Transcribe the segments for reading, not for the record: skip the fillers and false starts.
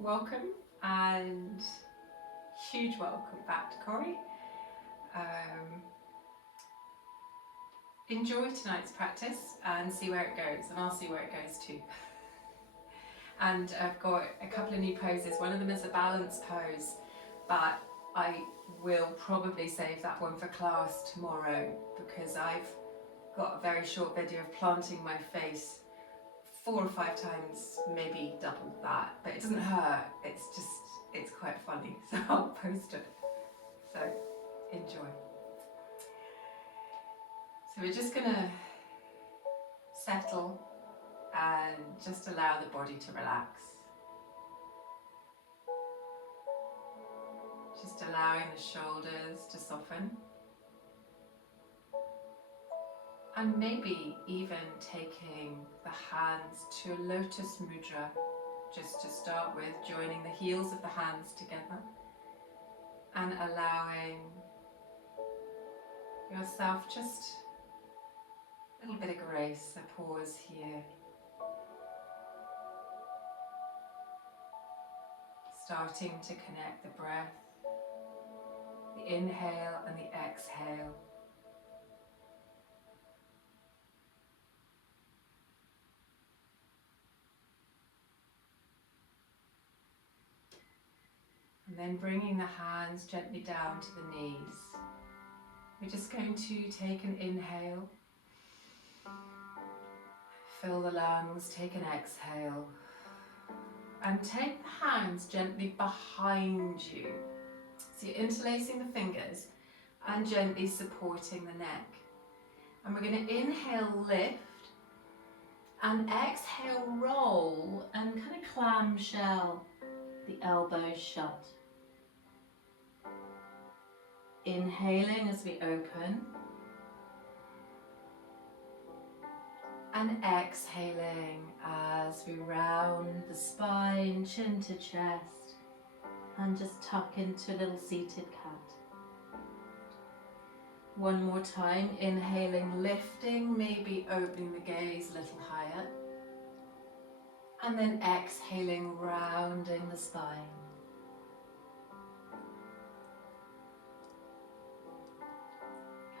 welcome and huge welcome back to Corrie. Um, enjoy tonight's practice and see where it goes, and I'll see where it goes too. And I've got a couple of new poses. One of them is a balance pose, but I will probably save that one for class tomorrow because I've got a very short video of planting my face 4 or 5 times, maybe double that, but it doesn't hurt, it's quite funny, so I'll post it. So enjoy. So we're just gonna settle and just allow the body to relax. Just allowing the shoulders to soften. And maybe even taking the hands to a lotus mudra, just to start with, joining the heels of the hands together and allowing yourself just a little bit of grace, a pause here. Starting to connect the breath, the inhale and the exhale. And then bringing the hands gently down to the knees. We're just going to take an inhale, fill the lungs, take an exhale, and take the hands gently behind you. So you're interlacing the fingers and gently supporting the neck. And we're going to inhale, lift, and exhale, roll, and kind of clamshell the elbows shut. Inhaling as we open, and exhaling as we round the spine, chin to chest, and just tuck into a little seated cat. One more time, inhaling, lifting, maybe opening the gaze a little higher, and then exhaling, rounding the spine.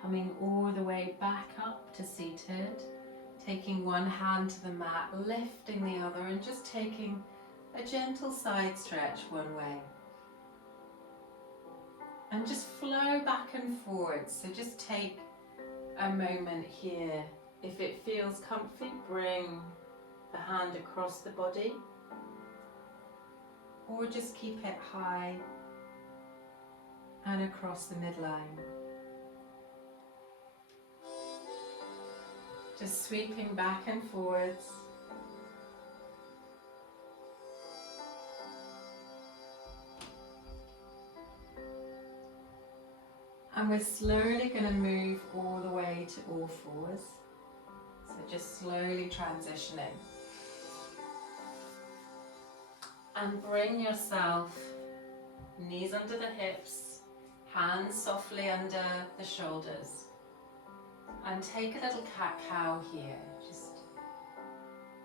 Coming all the way back up to seated, taking one hand to the mat, lifting the other, and just taking a gentle side stretch one way. And just flow back and forwards, so just take a moment here. If it feels comfy, bring the hand across the body, or just keep it high and across the midline. Just sweeping back and forwards. And we're slowly going to move all the way to all fours. So just slowly transitioning. And bring yourself, knees under the hips, hands softly under the shoulders. And take a little cat-cow here, just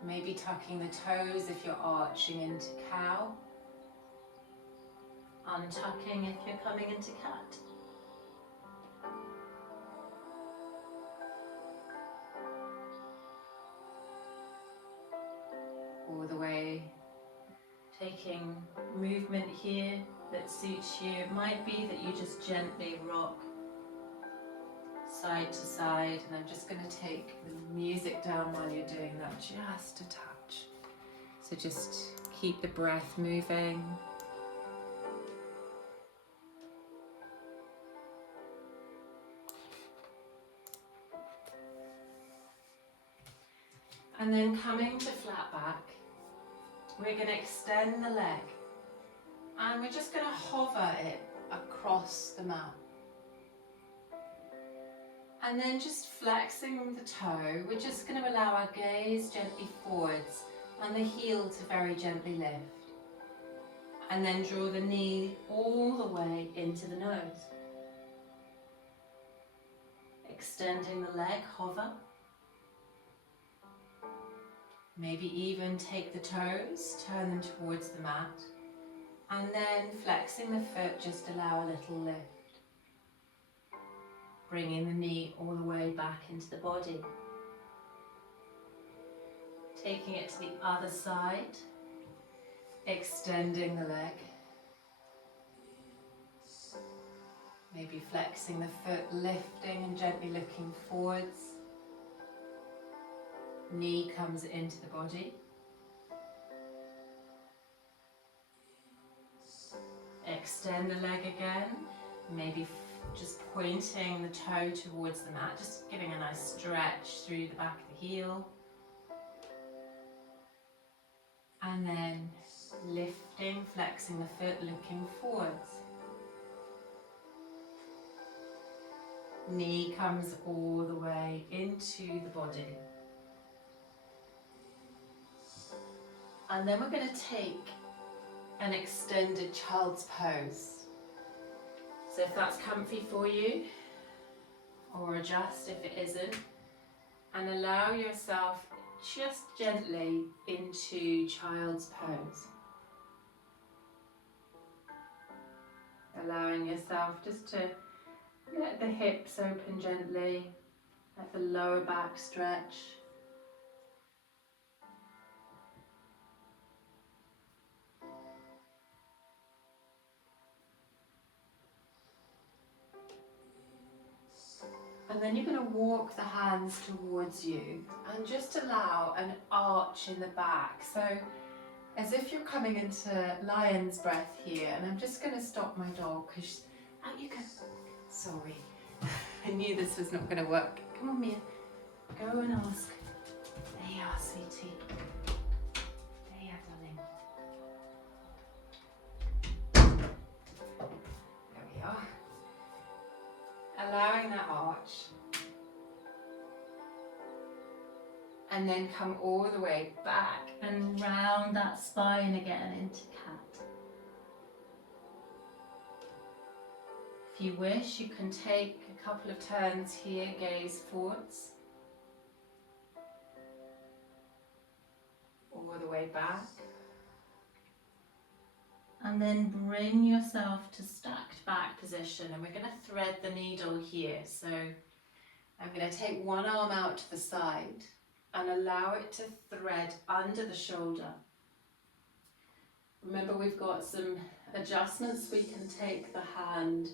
maybe tucking the toes if you're arching into cow, untucking if you're coming into cat. All the way, taking movement here that suits you. It might be that you just gently rock side to side, and I'm just going to take the music down while you're doing that, just a touch. So just keep the breath moving. And then coming to flat back, we're going to extend the leg, and we're just going to hover it across the mat. And then just flexing the toe, we're just going to allow our gaze gently forwards and the heel to very gently lift. And then draw the knee all the way into the nose. Extending the leg, hover. Maybe even take the toes, turn them towards the mat, And then flexing the foot, just allow a little lift. Bringing the knee all the way back into the body. Taking it to the other side, extending the leg. Maybe flexing the foot, lifting and gently looking forwards. Knee comes into the body. Extend the leg again, maybe just pointing the toe towards the mat, just giving a nice stretch through the back of the heel. And then lifting, flexing the foot, looking forwards. Knee comes all the way into the body. And then we're going to take an extended child's pose. So if that's comfy for you, or adjust if it isn't, and allow yourself just gently into child's pose. Allowing yourself just to let the hips open gently, let the lower back stretch. And then you're going to walk the hands towards you and just allow an arch in the back. So as if you're coming into lion's breath here, and I'm just going to stop my dog because out you go. Sorry, I knew this was not going to work. Come on, Mia, go and ask. There you are, sweetie. There you are, darling. There we are. Allowing that arch. And then come all the way back and round that spine again into cat. If you wish, you can take a couple of turns here, gaze forwards. All the way back. And then bring yourself to stacked back position, and we're going to thread the needle here. So I'm going to take one arm out to the side and allow it to thread under the shoulder. Remember, we've got some adjustments. We can take the hand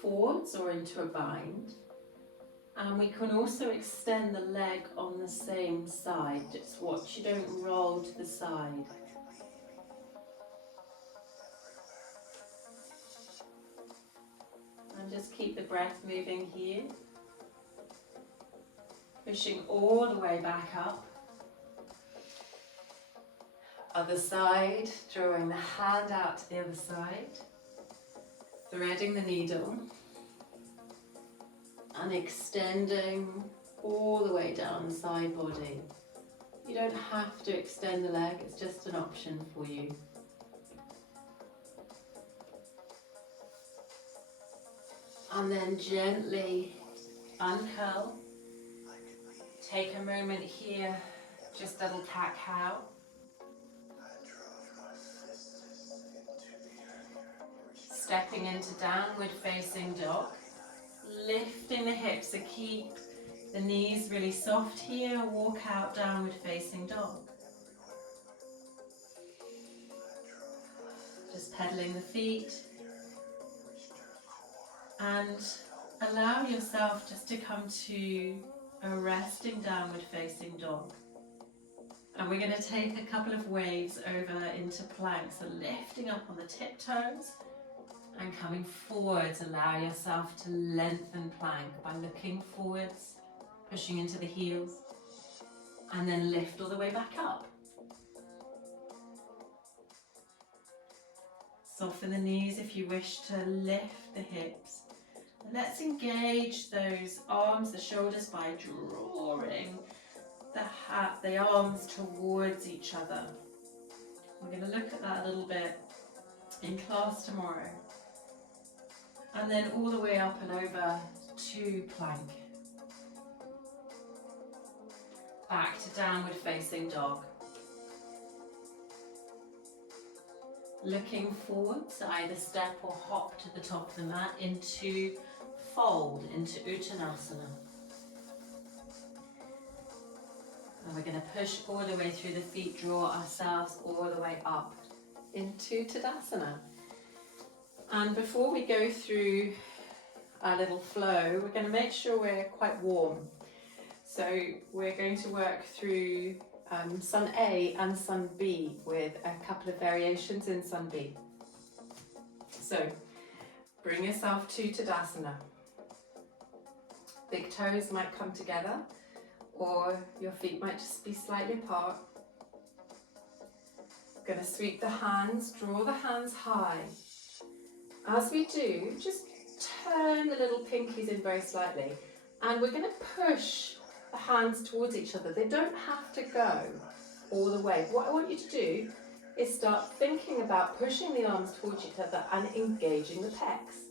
forwards or into a bind, and we can also extend the leg on the same side. Just watch you don't roll to the side. And just keep the breath moving here. Pushing all the way back up. Other side, drawing the hand out to the other side. Threading the needle. And extending all the way down the side body. You don't have to extend the leg, it's just an option for you. And then gently uncurl. Take a moment here, just double cat-cow. Stepping into downward facing dog. Lifting the hips to keep the knees really soft here. Walk out downward facing dog. Just pedaling the feet. And allow yourself just to come to a resting downward facing dog. And we're going to take a couple of waves over into plank. So lifting up on the tiptoes and coming forwards. Allow yourself to lengthen plank by looking forwards, pushing into the heels, and then lift all the way back up. Soften the knees if you wish to lift the hips. And let's engage those arms, the shoulders, by drawing the arms towards each other. We're going to look at that a little bit in class tomorrow. And then all the way up and over to plank. Back to downward facing dog. Looking forward, so either step or hop to the top of the mat into fold, into Uttanasana. And we're going to push all the way through the feet, draw ourselves all the way up into Tadasana. And before we go through our little flow, we're going to make sure we're quite warm. So we're going to work through Sun A and Sun B with a couple of variations in Sun B. So bring yourself to Tadasana. Big toes might come together, or your feet might just be slightly apart. Going to sweep the hands, draw the hands high. As we do, just turn the little pinkies in very slightly, and we're going to push the hands towards each other. They don't have to go all the way. What I want you to do is start thinking about pushing the arms towards each other and engaging the pecs.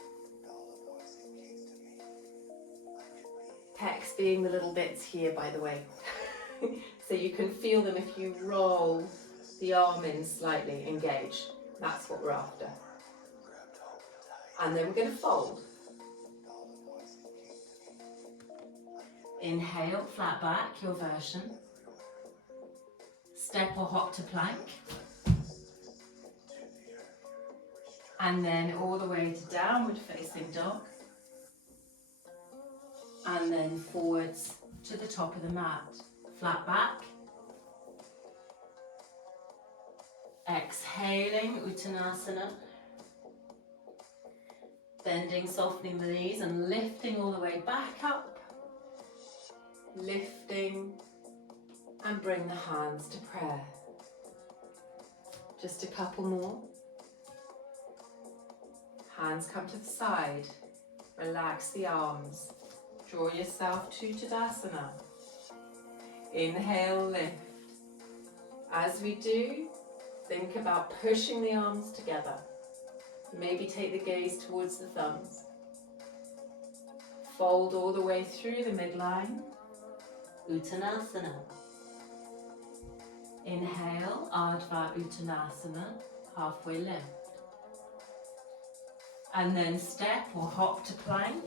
Pecs being the little bits here, by the way. So you can feel them if you roll the arm in slightly, engage. That's what we're after. And then we're going to fold. Inhale, flat back, your version. Step or hop to plank. And then all the way to downward facing dog. And then forwards to the top of the mat. Flat back. Exhaling, Uttanasana. Bending, softening the knees and lifting all the way back up. Lifting and bring the hands to prayer. Just a couple more. Hands come to the side. Relax the arms. Draw yourself to Tadasana. Inhale, lift. As we do, think about pushing the arms together. Maybe take the gaze towards the thumbs. Fold all the way through the midline. Uttanasana. Inhale, Ardha Uttanasana, halfway lift. And then step or hop to plank,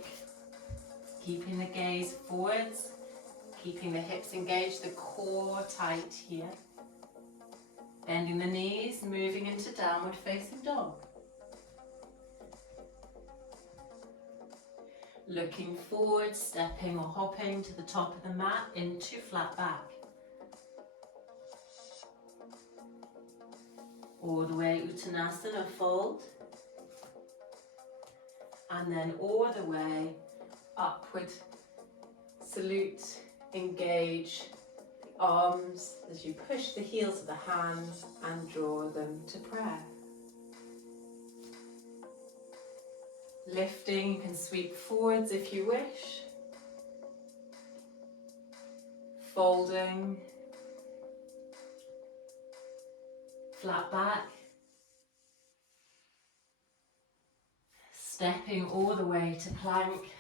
keeping the gaze forwards, keeping the hips engaged, the core tight here. Bending the knees, moving into downward facing dog. Looking forward, stepping or hopping to the top of the mat into flat back. All the way Uttanasana, fold. And then all the way Upward. Salute, engage the arms as you push the heels of the hands and draw them to prayer. Lifting, you can sweep forwards if you wish. Folding. flat back. Stepping all the way to plank.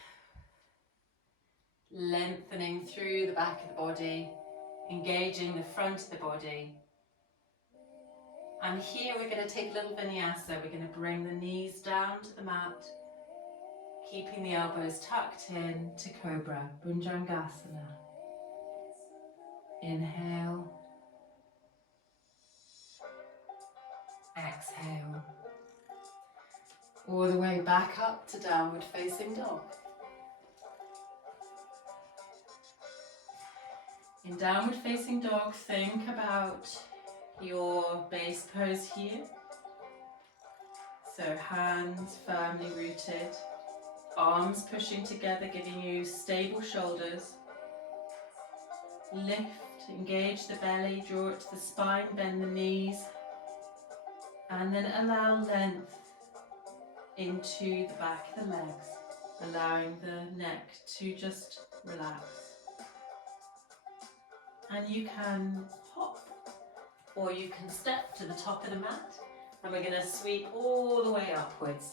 Lengthening through the back of the body, engaging the front of the body. And here we're going to take a little vinyasa. We're going to bring the knees down to the mat, keeping the elbows tucked in to Cobra, Bhujangasana. Inhale. Exhale. All the way back up to downward facing dog. In downward facing dog, think about your base pose here. So hands firmly rooted, arms pushing together, giving you stable shoulders. Lift, engage the belly, draw it to the spine, bend the knees, and then allow length into the back of the legs, allowing the neck to just relax. And you can hop, or you can step to the top of the mat, and we're going to sweep all the way upwards.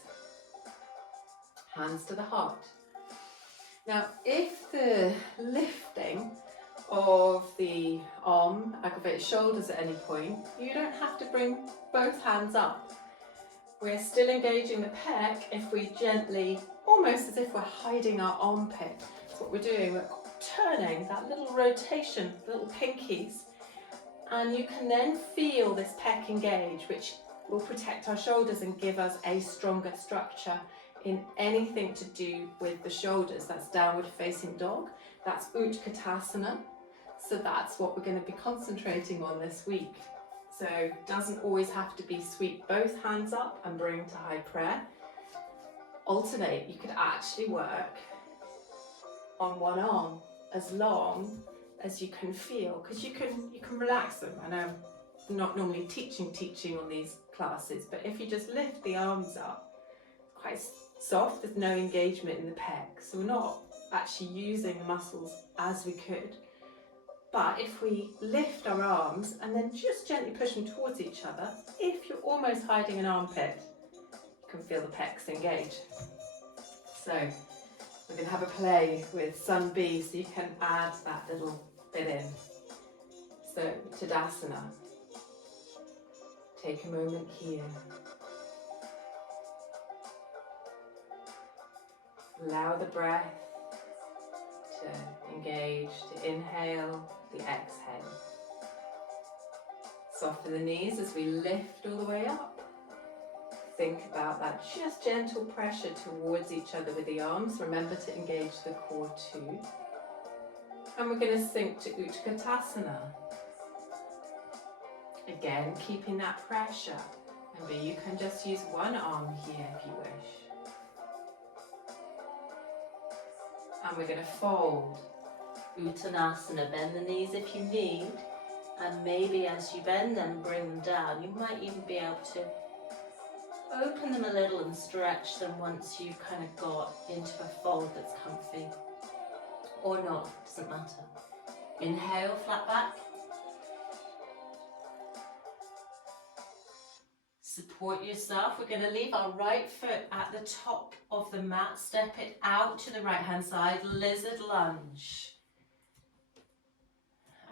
Hands to the heart. Now, if the lifting of the arm aggravates shoulders at any point, you don't have to bring both hands up. We're still engaging the pec if we gently, almost as if we're hiding our armpit. That's what we're doing. We're turning that little rotation, little pinkies. And you can then feel this pec engage, which will protect our shoulders and give us a stronger structure in anything to do with the shoulders. That's downward facing dog. That's Utkatasana. So that's what we're going to be concentrating on this week. So it doesn't always have to be sweep both hands up and bring to high prayer. Alternate, you could actually work on one arm as long as you can feel, because you can relax them. I know I'm not normally teaching on these classes, but if you just lift the arms up, quite soft, there's no engagement in the pec, so we're not actually using the muscles as we could. But if we lift our arms and then just gently push them towards each other, if you're almost hiding an armpit, you can feel the pecs engage. So we're going to have a play with Sun B, so you can add that little bit in. So Tadasana. Take a moment here. Allow the breath to engage, to inhale, the exhale. Soften the knees as we lift all the way up. Think about that, just gentle pressure towards each other with the arms. Remember to engage the core too. And we're going to sink to Utkatasana. Again, keeping that pressure. Remember, you can just use one arm here if you wish. And we're going to fold. Uttanasana, bend the knees if you need, and maybe as you bend them, bring them down. You might even be able to open them a little and stretch them once you've kind of got into a fold that's comfy. Or not, doesn't matter. Inhale, flat back. Support yourself. We're going to leave our right foot at the top of the mat. Step it out to the right hand side, lizard lunge.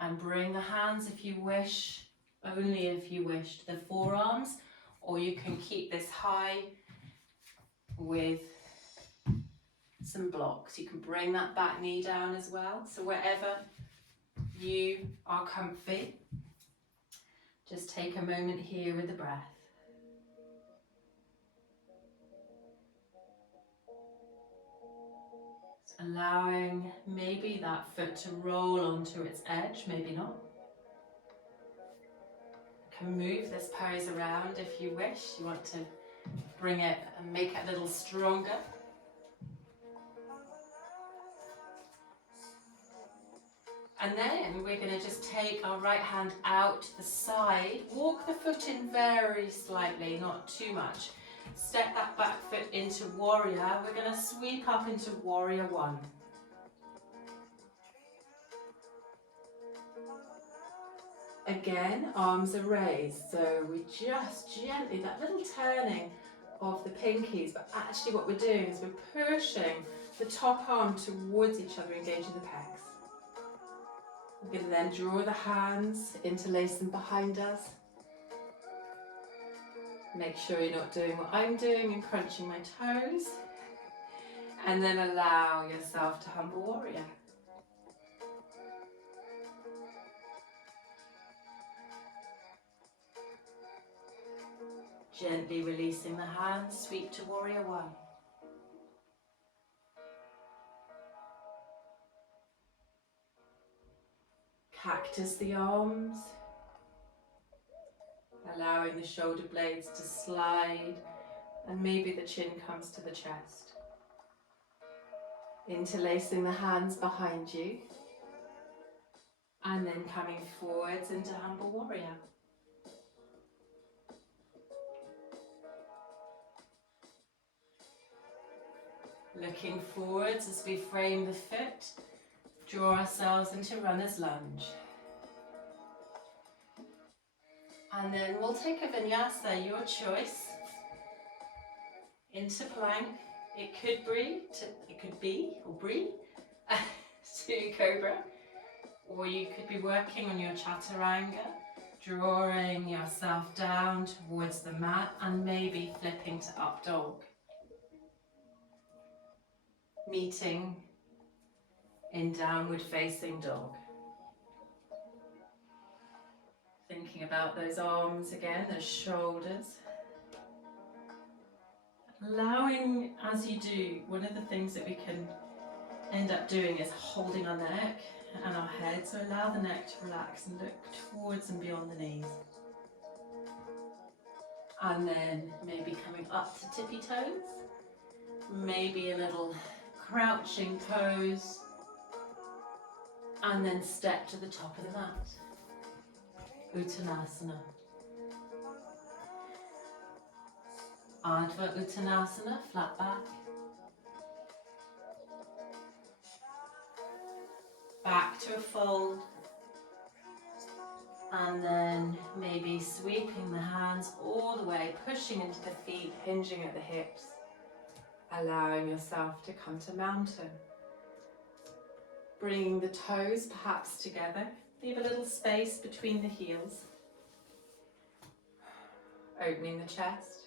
And bring the hands if you wish, only if you wish, to the forearms, or you can keep this high with some blocks. You can bring that back knee down as well. So wherever you are comfy, just take a moment here with the breath. Allowing maybe that foot to roll onto its edge, maybe not. You can move this pose around if you wish. You want to bring it and make it a little stronger. And then we're going to just take our right hand out to the side, walk the foot in very slightly, not too much. Step that back foot into warrior. We're going to sweep up into warrior one. Again, arms are raised, so we just gently, that little turning of the pinkies, but actually what we're doing is we're pushing the top arm towards each other, engaging the pecs. We're going to then draw the hands, interlace them behind us. Make sure you're not doing what I'm doing and crunching my toes. And then allow yourself to humble warrior. Gently releasing the hands, sweep to warrior one. Cactus the arms. Allowing the shoulder blades to slide, and maybe the chin comes to the chest. Interlacing the hands behind you, and then coming forwards into humble warrior. Looking forwards as we frame the foot, draw ourselves into runner's lunge. And then we'll take a vinyasa, your choice, into plank. It could be to cobra, or you could be working on your chaturanga, drawing yourself down towards the mat and maybe flipping to up dog. Meeting in downward facing dog. Thinking about those arms again, those shoulders. Allowing, as you do, one of the things that we can end up doing is holding our neck and our head, so allow the neck to relax and look towards and beyond the knees. And then maybe coming up to tippy toes, maybe a little crouching pose, and then step to the top of the mat. Uttanasana. Ardha Uttanasana, flat back. Back to a fold. And then maybe sweeping the hands all the way, pushing into the feet, hinging at the hips. Allowing yourself to come to mountain. Bringing the toes perhaps together. Leave a little space between the heels. Opening the chest.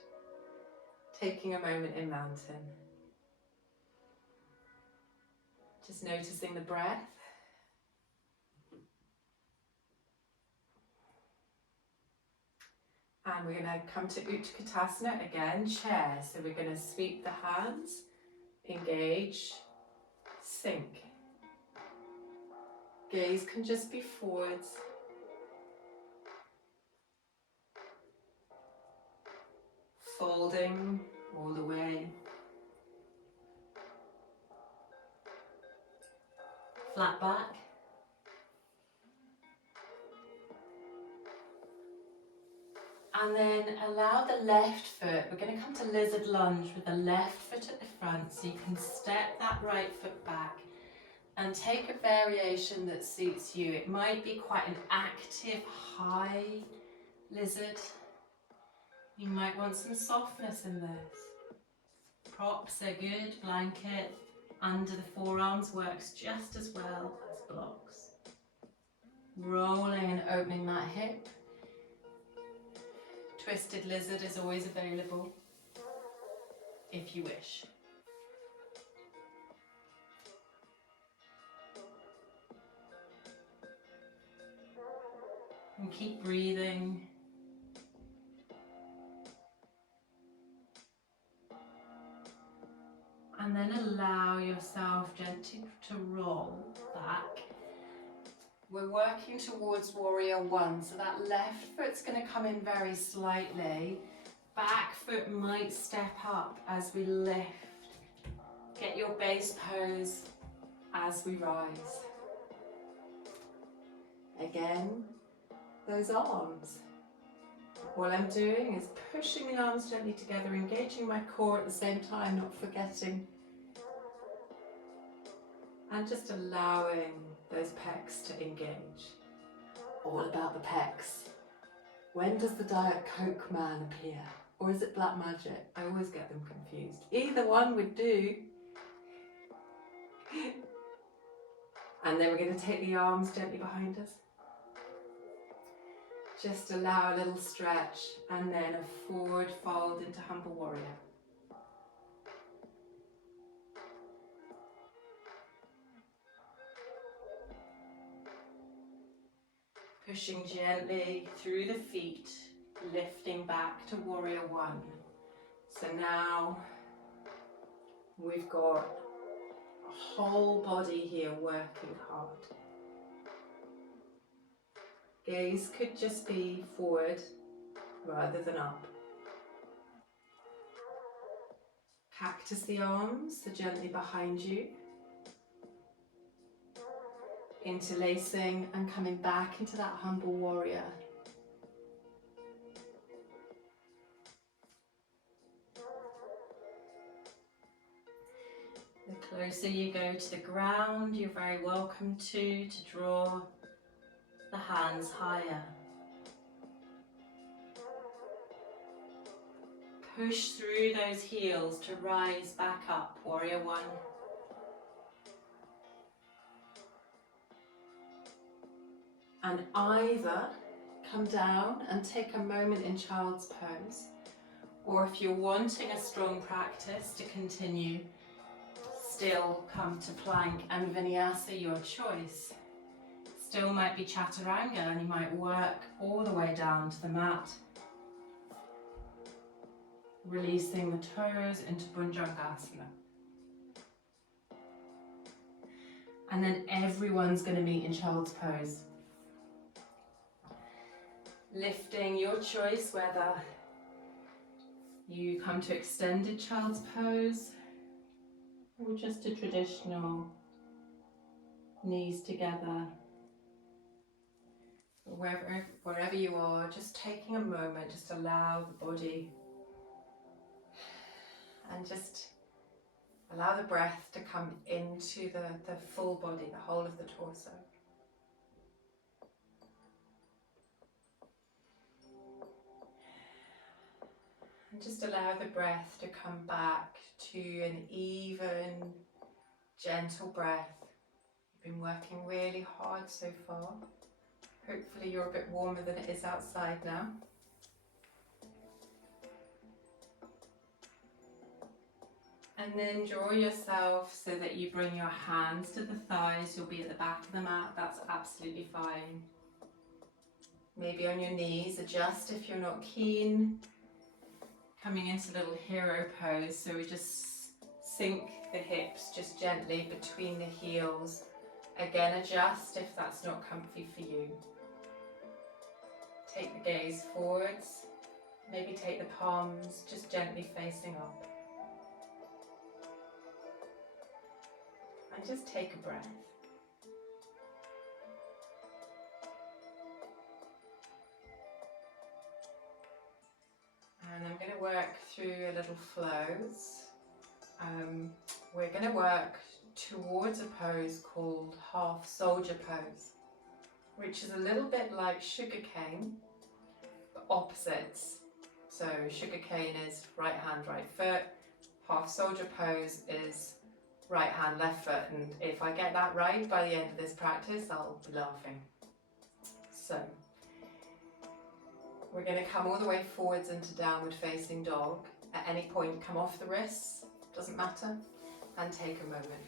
Taking a moment in mountain. Just noticing the breath. And we're going to come to Utkatasana again, chair. So we're going to sweep the hands, engage, sink. Gaze can just be forwards. Folding all the way. Flat back. And then allow the left foot, we're going to come to lizard lunge with the left foot at the front, so you can step that right foot back and take a variation that suits you. It might be quite an active, high lizard. You might want some softness in this. Props are good, blanket under the forearms works just as well as blocks. Rolling and opening that hip. Twisted lizard is always available, if you wish. And keep breathing. And then allow yourself gently to roll back. We're working towards warrior one, so that left foot's going to come in very slightly. Back foot might step up as we lift. Get your base pose as we rise. Again, those arms. All I'm doing is pushing the arms gently together, engaging my core at the same time, not forgetting. And just allowing those pecs to engage. All about the pecs. When does the Diet Coke man appear? Or is it black magic? I always get them confused. Either one would do. And then we're going to take the arms gently behind us. Just allow a little stretch and then a forward fold into humble warrior. Pushing gently through the feet, lifting back to warrior one. So now we've got a whole body here working hard. Gaze could just be forward rather than up. Cactus the arms, so gently behind you. Interlacing and coming back into that humble warrior. The closer you go to the ground, you're very welcome to draw the hands higher. Push through those heels to rise back up, warrior one. And either come down and take a moment in child's pose. Or if you're wanting a strong practice to continue, still come to plank and vinyasa, your choice. Still might be chaturanga, and you might work all the way down to the mat. Releasing the toes into Bhujangasana. And then everyone's going to meet in child's pose. Lifting, your choice, whether you come to extended child's pose or just a traditional knees together. Wherever you are, just taking a moment, just allow the body and just allow the breath to come into the full body, the whole of the torso. And just allow the breath to come back to an even, gentle breath. You've been working really hard so far. Hopefully you're a bit warmer than it is outside now. And then draw yourself so that you bring your hands to the thighs. You'll be at the back of the mat, that's absolutely fine. Maybe on your knees, adjust if you're not keen. Coming into little hero pose, so we just sink the hips just gently between the heels. Again, adjust if that's not comfy for you. Take the gaze forwards, maybe take the palms just gently facing up. And just take a breath. And I'm going to work through a little flows. We're going to work towards a pose called half soldier pose, which is a little bit like sugar cane, but opposites. So sugar cane is right hand, right foot. Half soldier pose is right hand, left foot. And if I get that right by the end of this practice, I'll be laughing. So we're going to come all the way forwards into downward facing dog. At any point, come off the wrists, doesn't matter, and take a moment.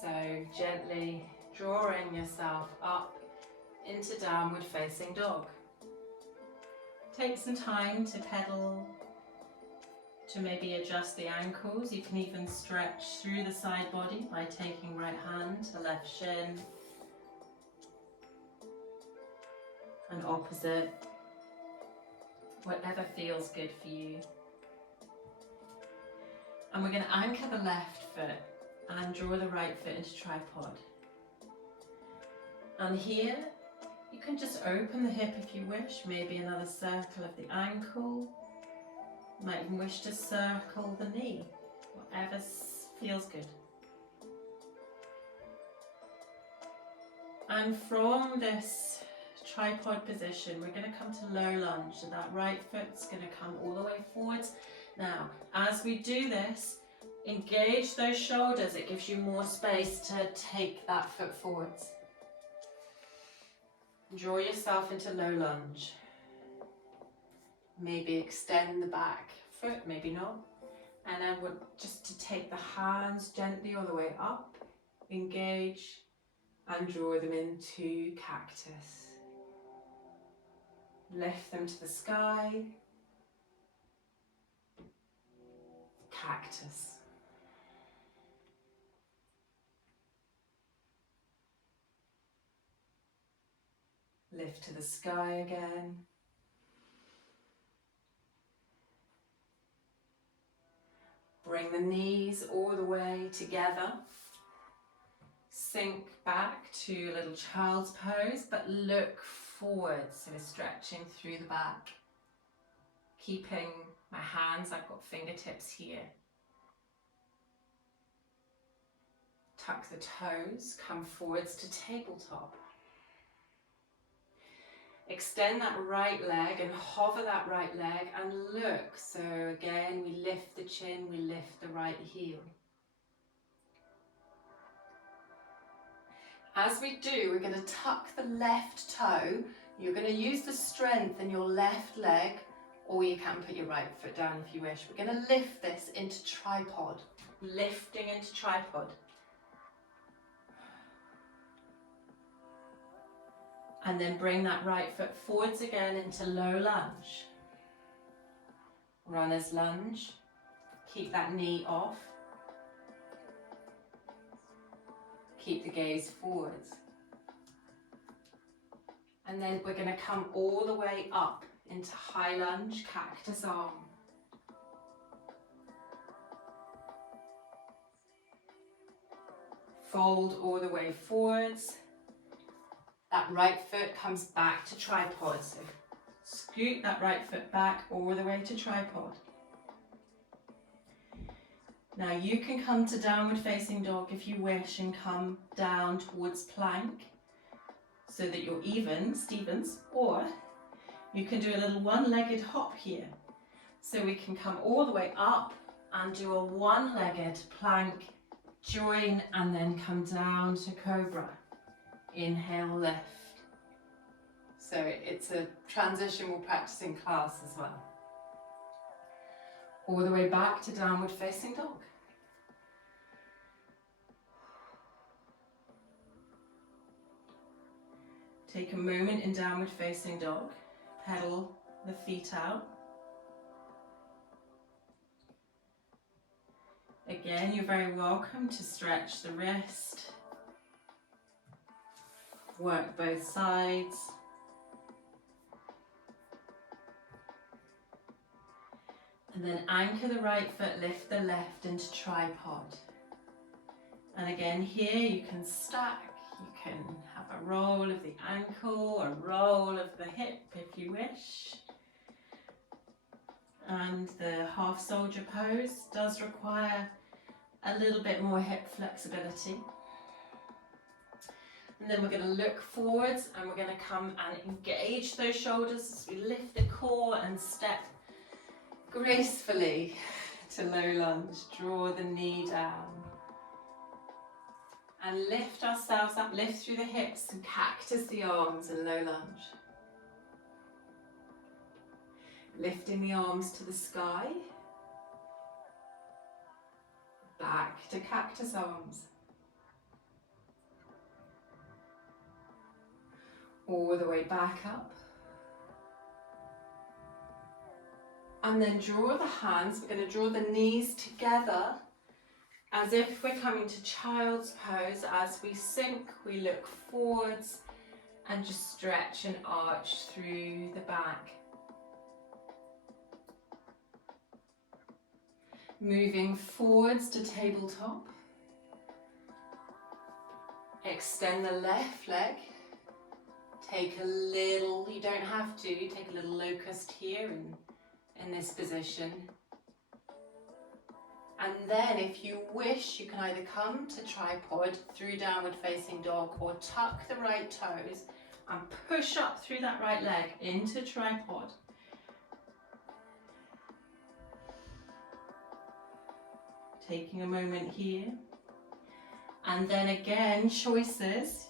So gently drawing yourself up into downward facing dog. Take some time to pedal, to maybe adjust the ankles. You can even stretch through the side body by taking right hand to left shin and opposite, whatever feels good for you. And we're going to anchor the left foot and draw the right foot into tripod. And here you can just open the hip if you wish, maybe another circle of the ankle. You might even wish to circle the knee, whatever feels good. And from this tripod position, we're going to come to low lunge, so that right foot's going to come all the way forwards. Now, as we do this, engage those shoulders. It gives you more space to take that foot forwards. Draw yourself into low lunge. Maybe extend the back foot, maybe not. And then we're just to take the hands gently all the way up, engage, and draw them into cactus. Lift them to the sky. Cactus. Lift to the sky again. Bring the knees all the way together. Sink back to a little child's pose, but look forward, so we're stretching through the back. Keeping my hands, I've got fingertips here. Tuck the toes, come forwards to tabletop. Extend that right leg and hover that right leg and look. So again, we lift the chin, we lift the right heel. As we do, we're going to tuck the left toe. You're going to use the strength in your left leg, or you can put your right foot down if you wish. We're going to lift this into tripod. Lifting into tripod. And then bring that right foot forwards again into low lunge. Runner's lunge. Keep that knee off. Keep the gaze forwards. And then we're going to come all the way up into high lunge, cactus arm. Fold all the way forwards. That right foot comes back to tripod. So scoot that right foot back all the way to tripod. Now you can come to downward facing dog if you wish and come down towards plank so that you're even, Stevens, or you can do a little one-legged hop here. So we can come all the way up and do a one-legged plank, join and then come down to cobra. Inhale, lift. So it's a transition we'll practice in class as well. All the way back to downward facing dog. Take a moment in downward facing dog. Pedal the feet out. Again, you're very welcome to stretch the wrist. Work both sides. And then anchor the right foot, lift the left into tripod. And again here you can stack, you can have a roll of the ankle, a roll of the hip if you wish. And the half soldier pose does require a little bit more hip flexibility. And then we're going to look forwards and we're going to come and engage those shoulders as we lift the core and step gracefully to low lunge. Draw the knee down. And lift ourselves up, lift through the hips and cactus the arms in low lunge. Lifting the arms to the sky. Back to cactus arms. All the way back up. And then draw the hands, we're going to draw the knees together as if we're coming to child's pose. As we sink, we look forwards and just stretch and arch through the back. Moving forwards to tabletop. Extend the left leg. Take a little, you don't have to, take a little locust here in this position. And then if you wish, you can either come to tripod through downward facing dog or tuck the right toes and push up through that right leg into tripod. Taking a moment here. And then again, choices.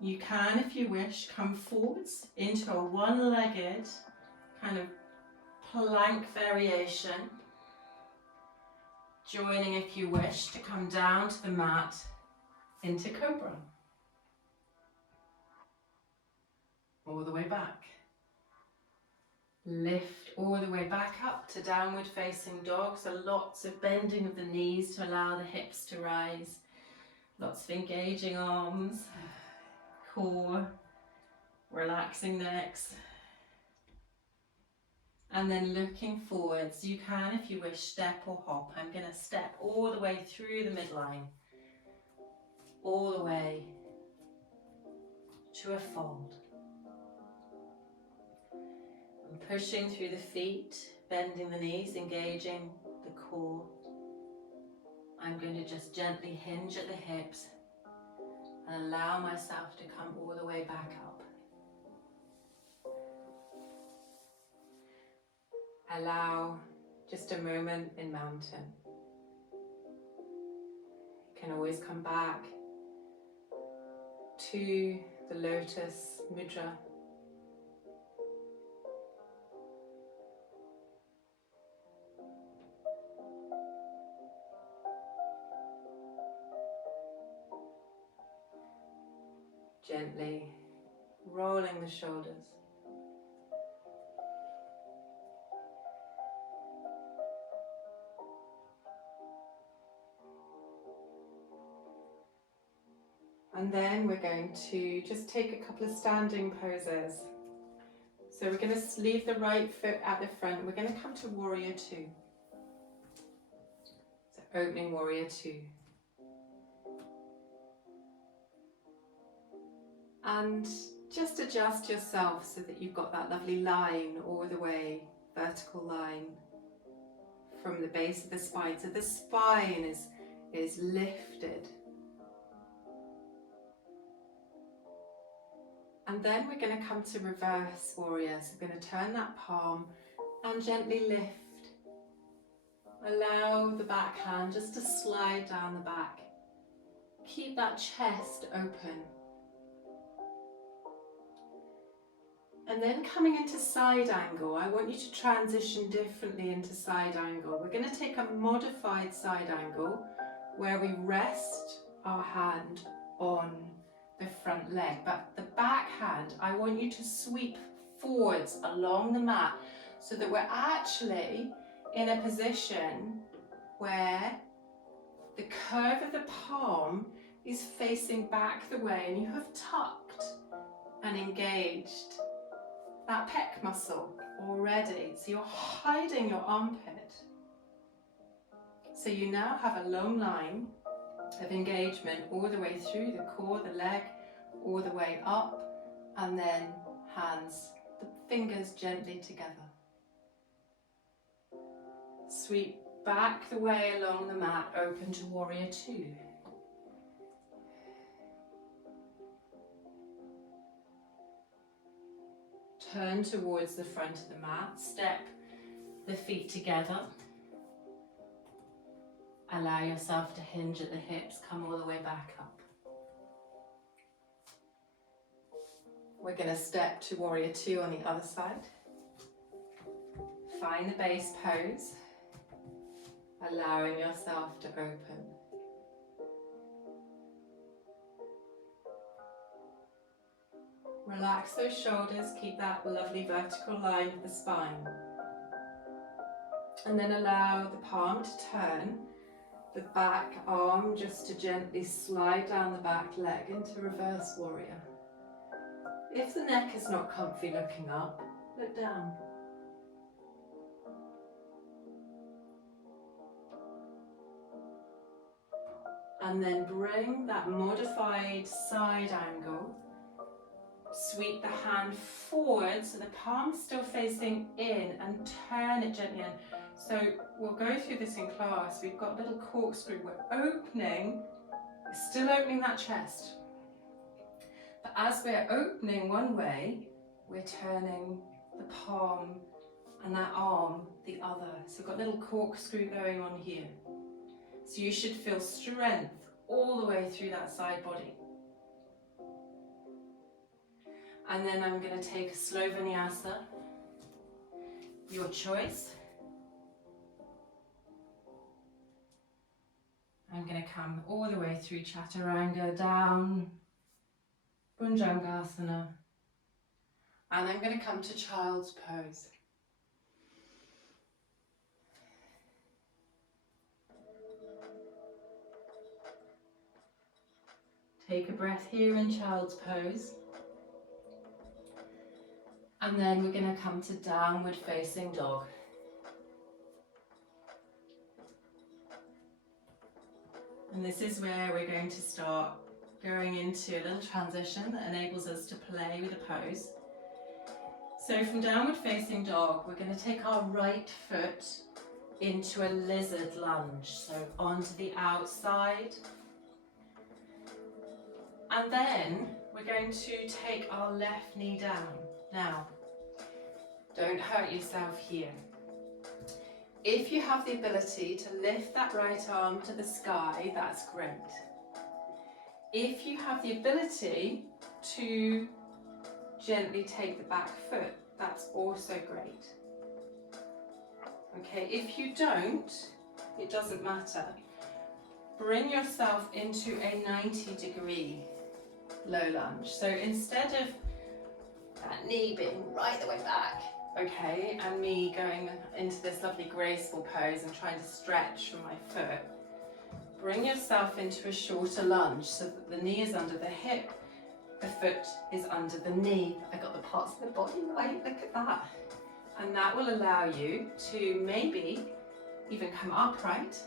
You can, if you wish, come forwards into a one-legged kind of plank variation. Joining, if you wish, to come down to the mat into cobra. All the way back. Lift all the way back up to downward facing dog. So lots of bending of the knees to allow the hips to rise. Lots of engaging arms. Core, relaxing necks, and then looking forwards. You can, if you wish, step or hop. I'm going to step all the way through the midline, all the way to a fold. I'm pushing through the feet, bending the knees, engaging the core. I'm going to just gently hinge at the hips and allow myself to come all the way back up. Allow just a moment in mountain. You can always come back to the lotus mudra. Gently rolling the shoulders. And then we're going to just take a couple of standing poses. So we're going to leave the right foot at the front. We're going to come to warrior two. So opening warrior two. And just adjust yourself so that you've got that lovely line all the way, vertical line from the base of the spine. So the spine is lifted. And then we're going to come to reverse warrior. So we're going to turn that palm and gently lift. Allow the back hand just to slide down the back. Keep that chest open. And then coming into side angle, I want you to transition differently into side angle. We're going to take a modified side angle where we rest our hand on the front leg, but the back hand, I want you to sweep forwards along the mat so that we're actually in a position where the curve of the palm is facing back the way and you have tucked and engaged that pec muscle already. So you're hiding your armpit. So you now have a long line of engagement all the way through the core, the leg, all the way up, and then hands, the fingers gently together. Sweep back the way along the mat, open to warrior two. Turn towards the front of the mat, step the feet together. Allow yourself to hinge at the hips, come all the way back up. We're going to step to warrior two on the other side. Find the base pose, allowing yourself to open. Relax those shoulders, keep that lovely vertical line of the spine. And then allow the palm to turn, the back arm just to gently slide down the back leg into reverse warrior. If the neck is not comfy looking up, look down. And then bring that modified side angle. Sweep the hand forward so the palm's still facing in and turn it gently in. So we'll go through this in class. We've got a little corkscrew. We're opening, still opening that chest. But as we're opening one way, we're turning the palm and that arm the other. So we've got a little corkscrew going on here. So you should feel strength all the way through that side body. And then I'm going to take a slow vinyasa, your choice. I'm going to come all the way through chaturanga, down, bhujangasana, and I'm going to come to child's pose. Take a breath here in child's pose. And then we're going to come to downward facing dog. And this is where we're going to start going into a little transition that enables us to play with the pose. So from downward facing dog, we're going to take our right foot into a lizard lunge. So onto the outside. And then we're going to take our left knee down. Now, don't hurt yourself here. If you have the ability to lift that right arm to the sky, that's great. If you have the ability to gently take the back foot, that's also great. Okay, if you don't, it doesn't matter. Bring yourself into a 90-degree low lunge. So instead of that knee being right the way back, okay, and me going into this lovely graceful pose and trying to stretch from my foot, bring yourself into a shorter lunge so that the knee is under the hip, the foot is under the knee. I got the parts of the body right, look at that. And that will allow you to maybe even come upright,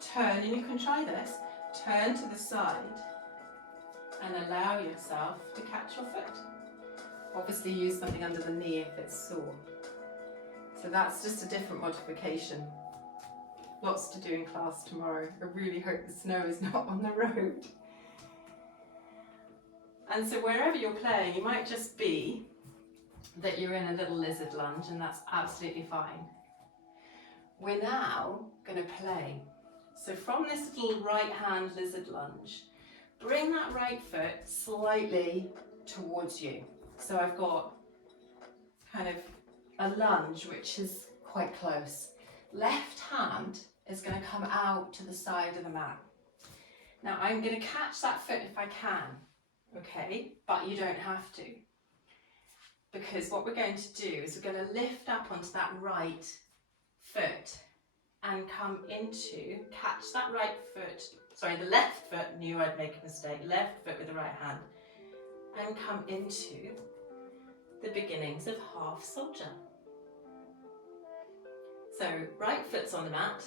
turn, and you can try this, turn to the side and allow yourself to catch your foot. Obviously use something under the knee if it's sore. So that's just a different modification. Lots to do in class tomorrow. I really hope the snow is not on the road. And so wherever you're playing, you might just be that you're in a little lizard lunge, and that's absolutely fine. We're now going to play. So from this little right hand lizard lunge, bring that right foot slightly towards you. So I've got kind of a lunge which is quite close. Left hand is going to come out to the side of the mat. Now I'm going to catch that foot if I can, okay, but you don't have to. Because what we're going to do is we're going to lift up onto that right foot and come into, catch that right foot, sorry, the left foot, knew I'd make a mistake, left foot with the right hand, and come into the beginnings of half soldier. So right foot's on the mat,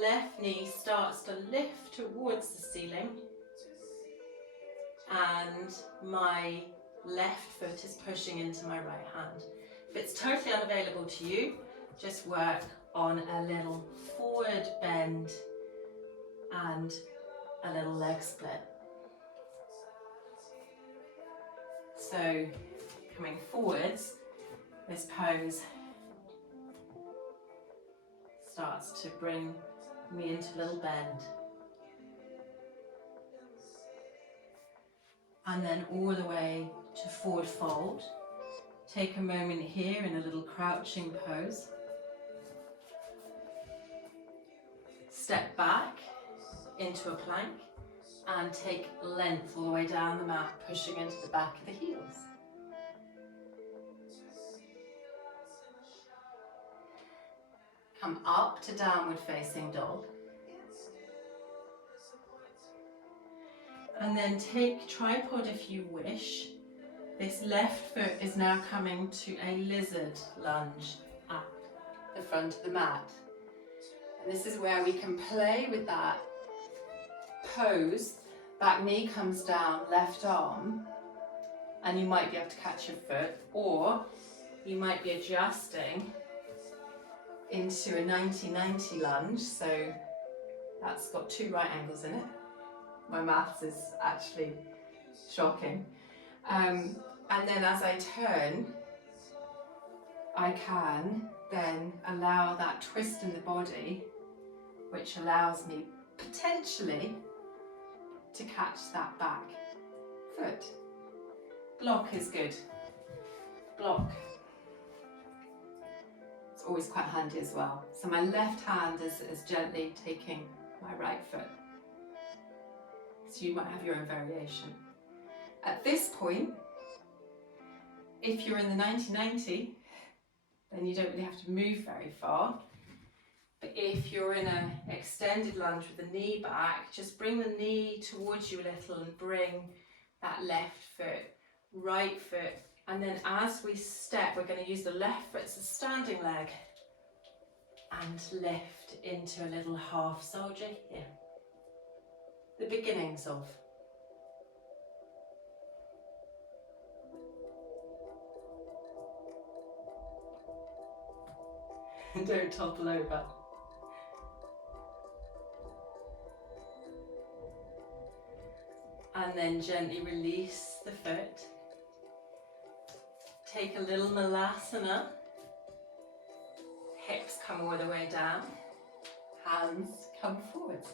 left knee starts to lift towards the ceiling, and my left foot is pushing into my right hand. If it's totally unavailable to you, just work on a little forward bend and a little leg split. So coming forwards, this pose starts to bring me into a little bend. And then all the way to forward fold. Take a moment here in a little crouching pose. Step back into a plank and take length all the way down the mat, pushing into the back of the heels. Come up to downward facing dog. And then take tripod if you wish. This left foot is now coming to a lizard lunge at the front of the mat. And this is where we can play with that pose. Back knee comes down, left arm, and you might be able to catch your foot, or you might be adjusting into a 90-90 lunge. So that's got two right angles in it. My maths is actually shocking. And then as I turn, I can then allow that twist in the body, which allows me potentially to catch that back foot. Block is good. Block. It's always quite handy as well. So my left hand is gently taking my right foot. So you might have your own variation. At this point, if you're in the 90-90, then you don't really have to move very far. But if you're in an extended lunge with the knee back, just bring the knee towards you a little and bring that left foot, right foot, and then as we step, we're going to use the left foot as a standing leg and lift into a little half soldier here. The beginnings of. Don't topple over. And then gently release the foot. Take a little malasana. Hips come all the way down. Hands come forward.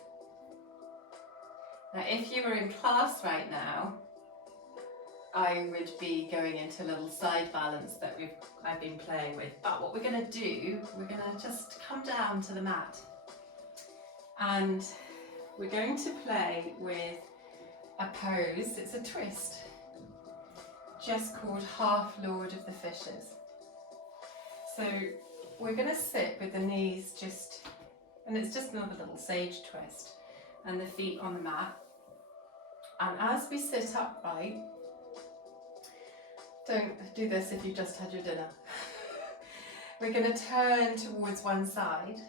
Now, if you were in class right now, I would be going into a little side balance that I've been playing with. But what we're going to do, we're going to just come down to the mat and we're going to play with a pose. It's a twist, just called Half Lord of the Fishes. So we're going to sit with the knees just, and it's just another little sage twist, and the feet on the mat. And as we sit upright, don't do this if you just had your dinner. We're going to turn towards one side,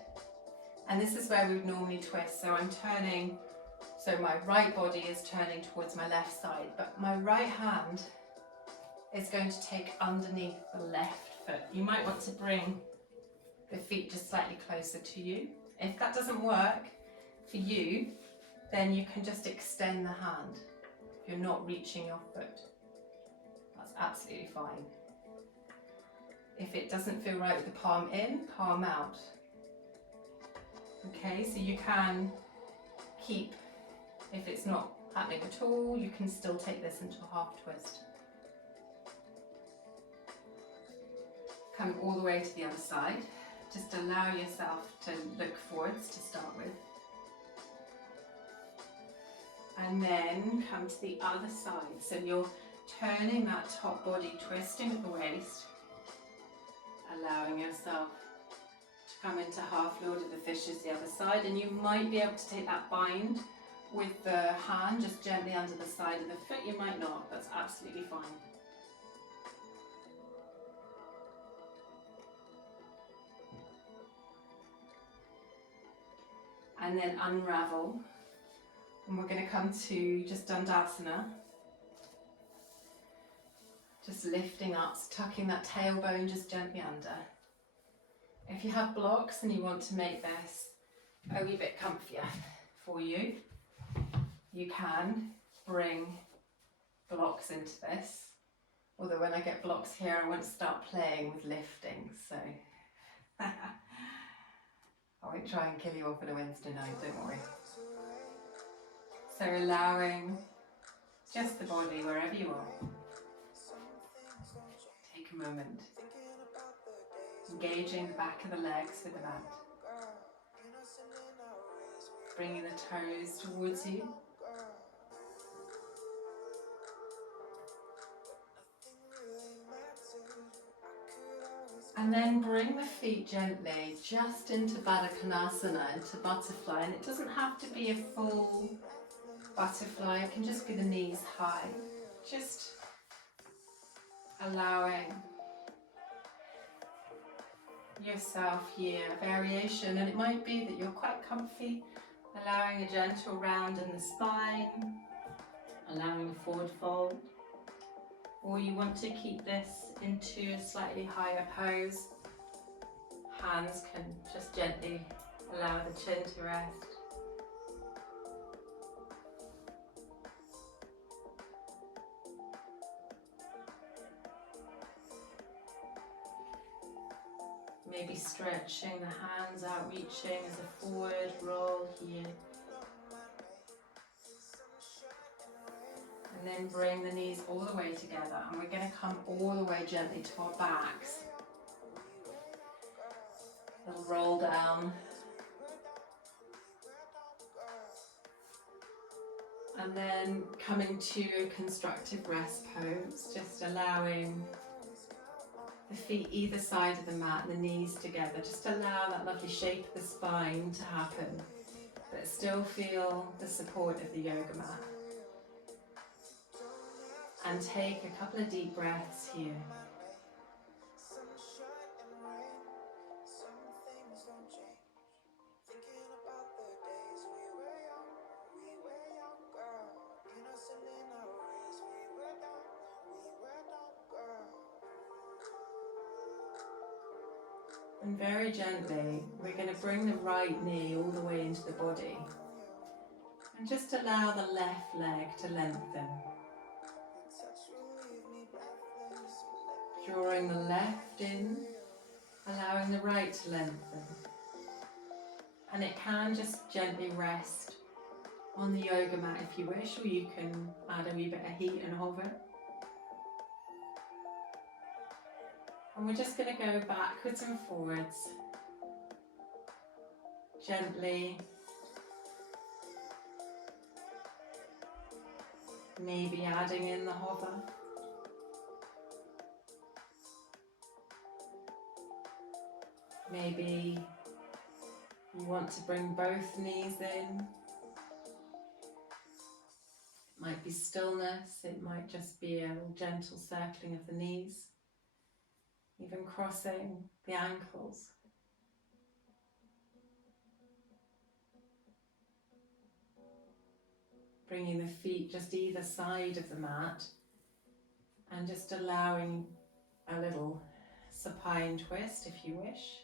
and this is where we would normally twist. So I'm turning, so my right body is turning towards my left side, but my right hand is going to take underneath the left foot. You might want to bring the feet just slightly closer to you. If that doesn't work for you, then you can just extend the hand. If you're not reaching your foot, that's absolutely fine. If it doesn't feel right with the palm in, palm out. Okay, so you can keep, if it's not happening at all, you can still take this into a half twist. Come all the way to the other side. Just allow yourself to look forwards to start with. And then come to the other side. So you're turning that top body, twisting at the waist, allowing yourself to come into Half Lord of the Fishes the other side. And you might be able to take that bind with the hand just gently under the side of the foot. You might not, that's absolutely fine. And then unravel, and we're going to come to just Dandasana, just lifting up, tucking that tailbone just gently under. If you have blocks and you want to make this a wee bit comfier for you, you can bring blocks into this, although when I get blocks here I want to start playing with lifting, so I won't try and kill you off on a Wednesday night, don't worry. So allowing just the body wherever you are. Take a moment. Engaging the back of the legs with the mat. Bringing the toes towards you. And then bring the feet gently just into Baddha Konasana, into butterfly. And it doesn't have to be a full butterfly, it can just be the knees high. Just allowing yourself here a variation, and it might be that you're quite comfy, allowing a gentle round in the spine, allowing a forward fold. Or you want to keep this into a slightly higher pose. Hands can just gently allow the chin to rest. Maybe stretching the hands out, reaching as a forward roll here. And then bring the knees all the way together, and we're going to come all the way gently to our backs. Little roll down. And then coming to a constructive rest pose, just allowing the feet either side of the mat, the knees together. Just allow that lovely shape of the spine to happen, but still feel the support of the yoga mat. And take a couple of deep breaths here. And very gently, we're going to bring the right knee all the way into the body. And just allow the left leg to lengthen. Drawing the left in, allowing the right to lengthen. And it can just gently rest on the yoga mat if you wish, or you can add a wee bit of heat and hover. And we're just going to go backwards and forwards, gently, maybe adding in the hover. Maybe you want to bring both knees in. It might be stillness, it might just be a gentle circling of the knees, even crossing the ankles. Bringing the feet just either side of the mat and just allowing a little supine twist if you wish.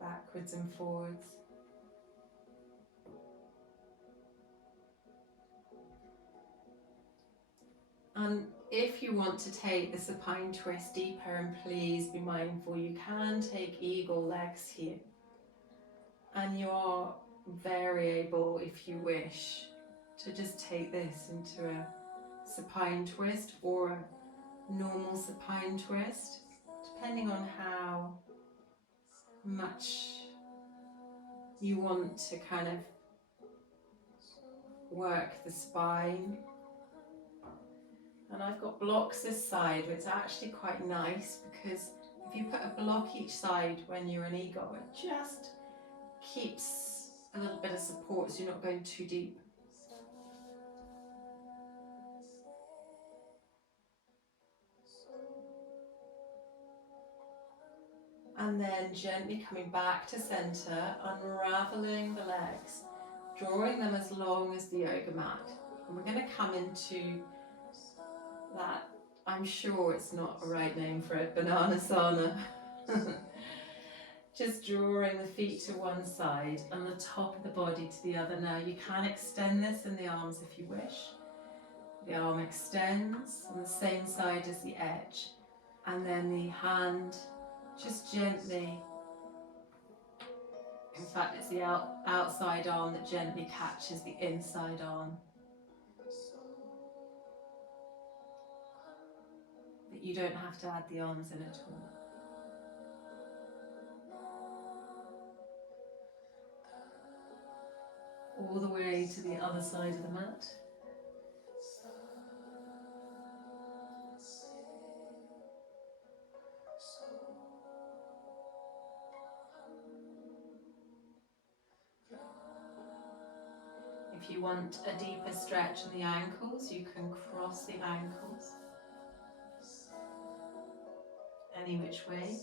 Backwards and forwards. And if you want to take the supine twist deeper, and please be mindful, you can take eagle legs here. And you are very able, if you wish, to just take this into a supine twist or a normal supine twist, depending on how much you want to kind of work the spine. And I've got blocks this side, which is actually quite nice, because if you put a block each side when you're an eagle, it just keeps a little bit of support so you're not going too deep. And then gently coming back to center, unraveling the legs, drawing them as long as the yoga mat. And we're going to come into that, I'm sure it's not a right name for it, bananasana. Just drawing the feet to one side and the top of the body to the other. Now you can extend this in the arms if you wish. The arm extends on the same side as the edge, and then the hand just gently, in fact it's the outside arm that gently catches the inside arm. But you don't have to add the arms in at all. All the way to the other side of the mat. If you want a deeper stretch in the ankles, you can cross the ankles any which way.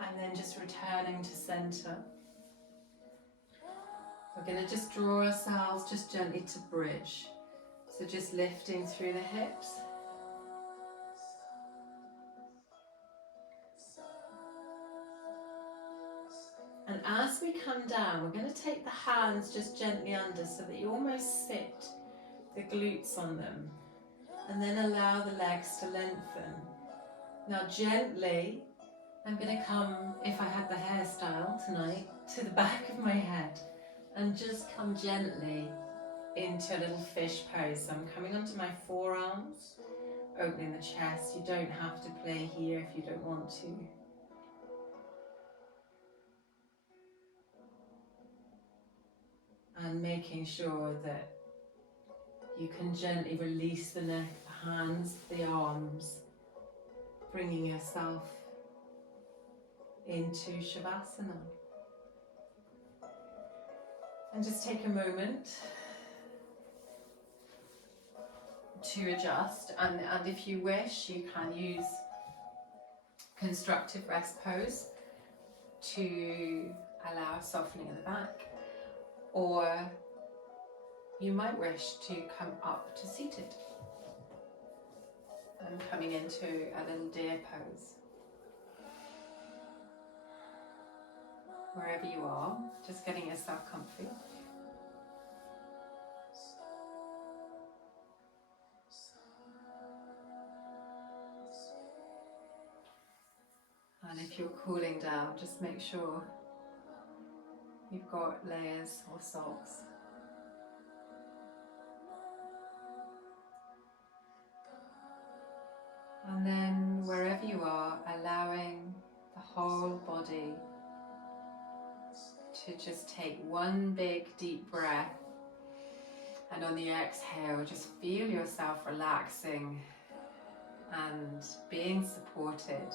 And then just returning to center. We're going to just draw ourselves just gently to bridge. So just lifting through the hips. And as we come down, we're going to take the hands just gently under so that you almost sit the glutes on them. And then allow the legs to lengthen. Now gently, I'm going to come, if I had the hairstyle tonight, to the back of my head. And just come gently into a little fish pose. So I'm coming onto my forearms, opening the chest. You don't have to play here if you don't want to. And making sure that you can gently release the neck, the hands, the arms, bringing yourself into Shavasana. And just take a moment to adjust, and if you wish, you can use constructive rest pose to allow a softening of the back, or you might wish to come up to seated. I'm coming into a little deer pose. Wherever you are, just getting yourself comfy. cooling down, just make sure you've got layers or socks. And then wherever you are, allowing the whole body to just take one big deep breath, and on the exhale just feel yourself relaxing and being supported.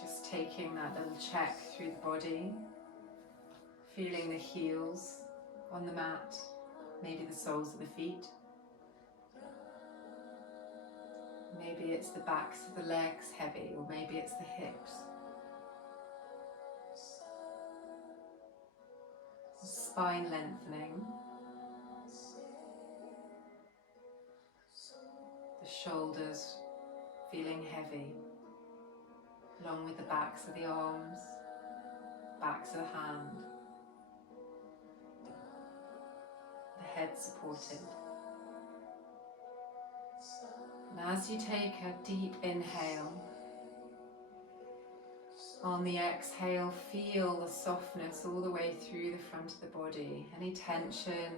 Just taking that little check through the body, feeling the heels on the mat, maybe the soles of the feet. Maybe it's the backs of the legs heavy, or maybe it's the hips. Spine lengthening. The shoulders feeling heavy, along with the backs of the arms, backs of the hand. The head supported. And as you take a deep inhale, on the exhale, feel the softness all the way through the front of the body. Any tension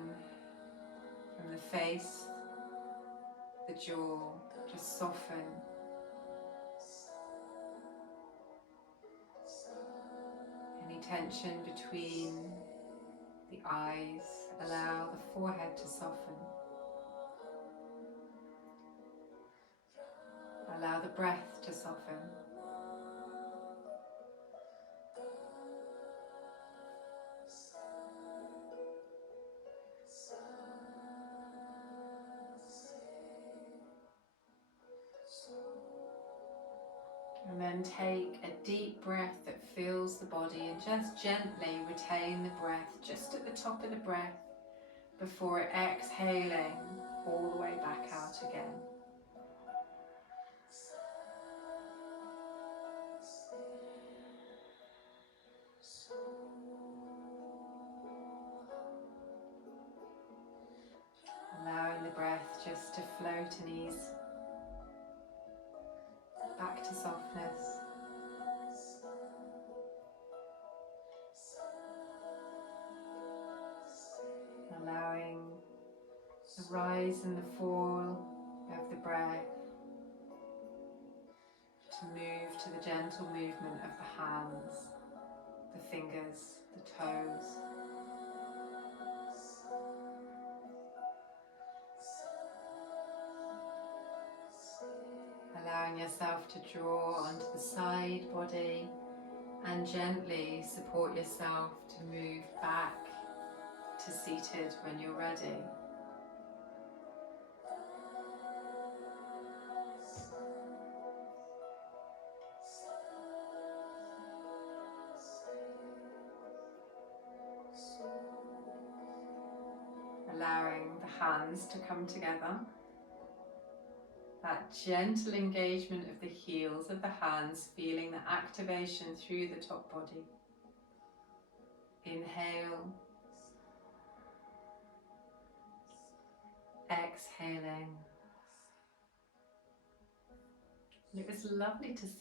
from the face, the jaw, just soften. Any tension between the eyes, allow the forehead to soften. Allow the breath to soften. And then take a deep breath that fills the body, and just gently retain the breath just at the top of the breath before exhaling all the way back out again. Allowing the breath just to float and ease back to softness. Allowing the rise and the fall of the breath to move to the gentle movement of the hands, the fingers, the toes. Allowing yourself to draw onto the side body and gently support yourself to move back to seated when you're ready. Allowing the hands to come together. That gentle engagement of the heels of the hands, feeling the activation through the top body. Inhale. Exhaling. It was lovely to see